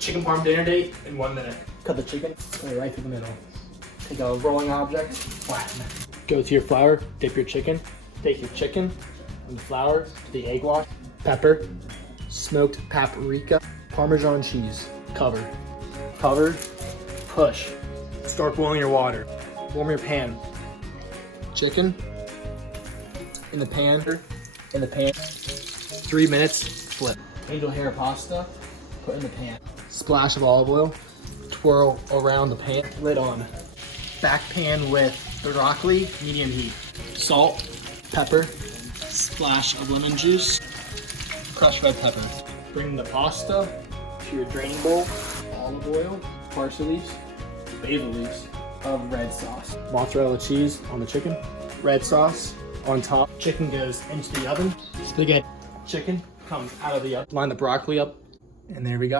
Chicken parm dinner date in 1 minute. Cut the chicken, put it right through the middle. Take a rolling object, flatten it. Go to your flour, dip your chicken. Take your chicken and the flour to the egg wash. Pepper, smoked paprika, Parmesan cheese. Cover. Cover, push. Start boiling your water. Warm your pan. Chicken in the pan. 3 minutes, flip. Angel hair pasta, put in the pan. Splash of olive oil, twirl around the pan, lid on. Back pan with broccoli, medium heat. Salt, pepper, splash of lemon juice, crushed red pepper. Bring the pasta to your draining bowl, olive oil, parsley, basil leaves of red sauce. Mozzarella cheese on the chicken, red sauce on top. Chicken goes into the oven. Spaghetti chicken comes out of the oven. Line the broccoli up, and there we go.